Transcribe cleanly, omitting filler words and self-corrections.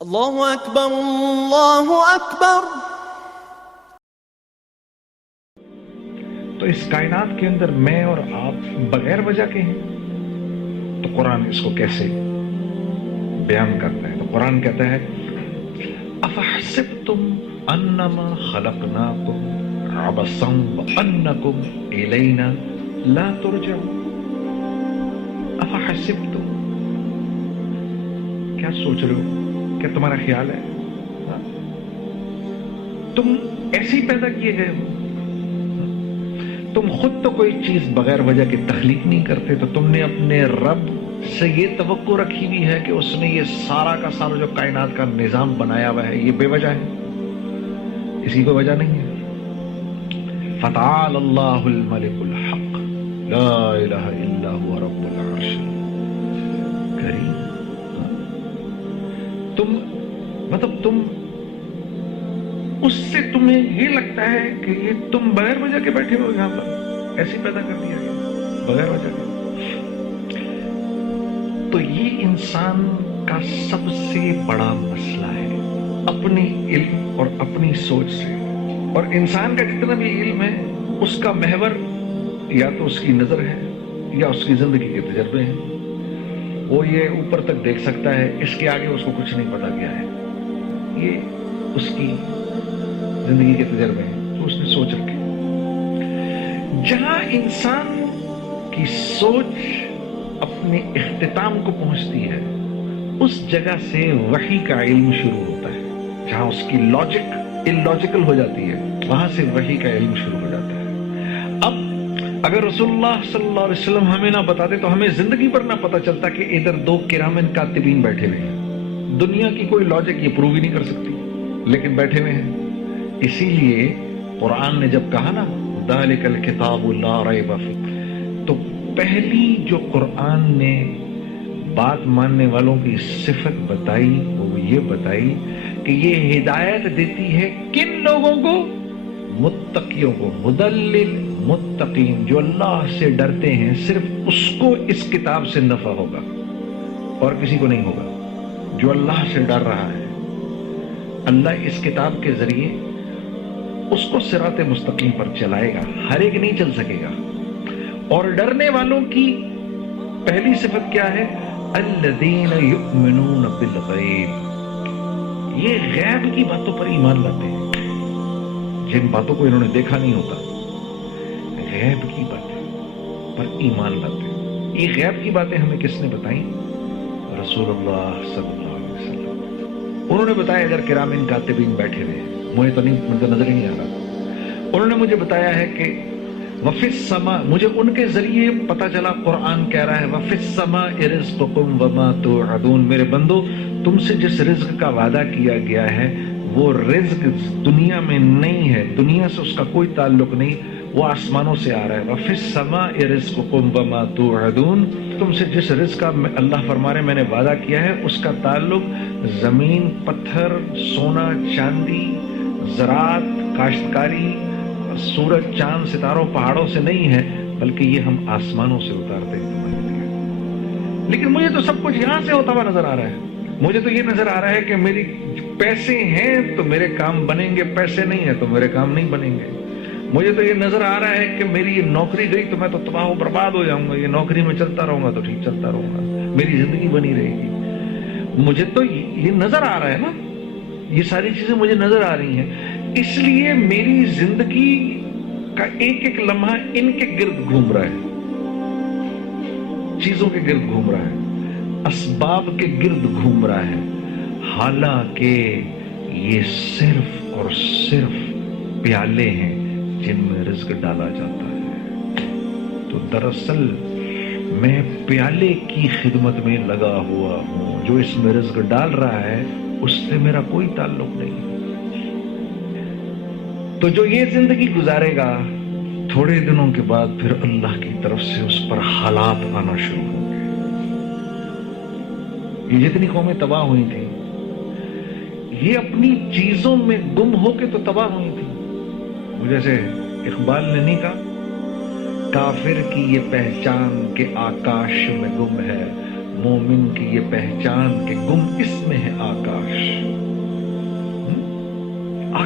اللہ اکبر اللہ اکبر۔ تو اس کائنات کے اندر میں اور آپ بغیر وجہ کے ہیں، تو قرآن اس کو کیسے بیان کرتا ہے؟ تو قرآن کہتا ہے افحسبتم انما خلقناکم عبثا وانکم الینا لا ترجعون۔ افحسبتم، کیا سوچ رہے ہو؟ کیا تمہارا خیال ہے تم ایسے ہی پیدا کیے گئے ہو؟ تم خود تو کوئی چیز بغیر وجہ کے تخلیق نہیں کرتے، تو تم نے اپنے رب سے یہ توقع رکھی ہوئی ہے کہ اس نے یہ سارا کا سارا جو کائنات کا نظام بنایا ہوا ہے یہ بے وجہ ہے، اس کی کوئی وجہ نہیں ہے۔ فتعال اللہ الملک الحق لا الہ الا هو رب العرش الکریم۔ تم اس سے تمہیں یہ لگتا ہے کہ یہ تم بغیر وجہ کے بیٹھے ہو یہاں پر، ایسے پیدا کر دیا گیا بغیر وجہ کے۔ تو یہ انسان کا سب سے بڑا مسئلہ ہے، اپنی علم اور اپنی سوچ سے۔ اور انسان کا جتنا بھی علم ہے اس کا محور یا تو اس کی نظر ہے یا اس کی زندگی کے تجربے ہیں۔ وہ یہ اوپر تک دیکھ سکتا ہے، اس کے آگے اس کو کچھ نہیں پتا کیا ہے، یہ اس کی زندگی کے تجربے ہیں تو اس نے سوچ رکھے۔ جہاں انسان کی سوچ اپنے اختتام کو پہنچتی ہے اس جگہ سے وحی کا علم شروع ہوتا ہے۔ جہاں اس کی لاجک اللاجیکل ہو جاتی ہے وہاں سے وحی کا علم شروع ہو جاتا ہے۔ اب اگر رسول اللہ صلی اللہ علیہ وسلم ہمیں نہ بتاتے تو ہمیں زندگی پر نہ پتا چلتا کہ ادھر دو کرامن کاتبین بیٹھے ہوئے ہیں۔ دنیا کی کوئی لاجک یہ پروو ہی نہیں کر سکتی، لیکن بیٹھے ہوئے ہیں۔ اسی لیے قرآن نے جب کہا نا ذالک الکتاب لا ریب فیہ، تو پہلی جو قرآن نے بات ماننے والوں کی صفت بتائی وہ یہ بتائی کہ یہ ہدایت دیتی ہے کن لوگوں کو؟ متقیوں کو۔ مدلل متقین، جو اللہ سے ڈرتے ہیں، صرف اس کو اس کتاب سے نفع ہوگا اور کسی کو نہیں ہوگا۔ جو اللہ سے ڈر رہا ہے اللہ اس کتاب کے ذریعے اس کو صراط مستقیم پر چلائے گا، ہر ایک نہیں چل سکے گا۔ اور ڈرنے والوں کی پہلی صفت کیا ہے؟ الذین یؤمنون بالغیب، یہ غیب کی باتوں پر ایمان لاتے ہیں، جن باتوں کو انہوں نے دیکھا نہیں ہوتا، غیب کی باتیں پر ایمان لاتے ہیں۔ یہ غیب کی باتیں ہمیں کس نے بتائیں؟ رسول اللہ صلی اللہ علیہ وسلم۔ انہوں نے بتایا ادھر کرامین کاتبین بیٹھے ہوئے ہیں، مجھے تو نظر ہی نہیں آ رہا۔ انہوں نے مجھے بتایا ہے کہ وفی السماء، مجھے ان کے ذریعے پتا چلا قرآن کہہ رہا ہے وفی السماء رزقکم وما توعدون، میرے بندو تم سے جس رزق کا وعدہ کیا گیا ہے وہ رزق دنیا میں نہیں ہے، دنیا سے اس کا کوئی تعلق نہیں، وہ آسمانوں سے آ رہا ہے۔ وفی السماء رزقکم وما توعدون، تم سے جس رزق کا اللہ فرما رہے میں نے وعدہ کیا ہے اس کا تعلق زمین، پتھر، سونا، چاندی، زراعت، کاشتکاری، سورج، چاند، ستاروں، پہاڑوں سے نہیں ہے، بلکہ یہ ہم آسمانوں سے اتارتے ہیں تمہارے لیے۔ لیکن مجھے تو سب کچھ یہاں سے ہوتا ہوا نظر آ رہا ہے۔ مجھے تو یہ نظر آ رہا ہے کہ میری پیسے ہیں تو میرے کام بنیں گے، پیسے نہیں ہیں تو میرے کام نہیں بنیں گے۔ مجھے تو یہ نظر آ رہا ہے کہ میری یہ نوکری گئی تو میں تو تباہ و برباد ہو جاؤں گا، یہ نوکری میں چلتا رہوں گا تو ٹھیک چلتا رہوں گا، میری زندگی بنی رہے گی۔ مجھے تو یہ نظر آ رہا ہے نا، یہ ساری چیزیں مجھے نظر آ رہی ہیں، اس لیے میری زندگی کا ایک ایک لمحہ ان کے گرد گھوم رہا ہے، چیزوں کے گرد گھوم رہا ہے، اسباب کے گرد گھوم رہا ہے، حالانکہ یہ صرف اور صرف پیالے ہیں جن میں رزق ڈالا جاتا ہے۔ تو دراصل میں پیالے کی خدمت میں لگا ہوا ہوں، جو اس میں رزق ڈال رہا ہے اس سے میرا کوئی تعلق نہیں۔ تو جو یہ زندگی گزارے گا تھوڑے دنوں کے بعد پھر اللہ کی طرف سے اس پر حالات آنا شروع ہوں گے۔ یہ جتنی قومیں تباہ ہوئی تھیں یہ اپنی چیزوں میں گم ہو کے تو تباہ ہوئی تھیں۔ جیسے اقبال نے نہیں کہا کافر کی یہ پہچان کہ آکاش میں گم ہے، مومن کی یہ پہچان کہ گم اس میں ہے آکاش۔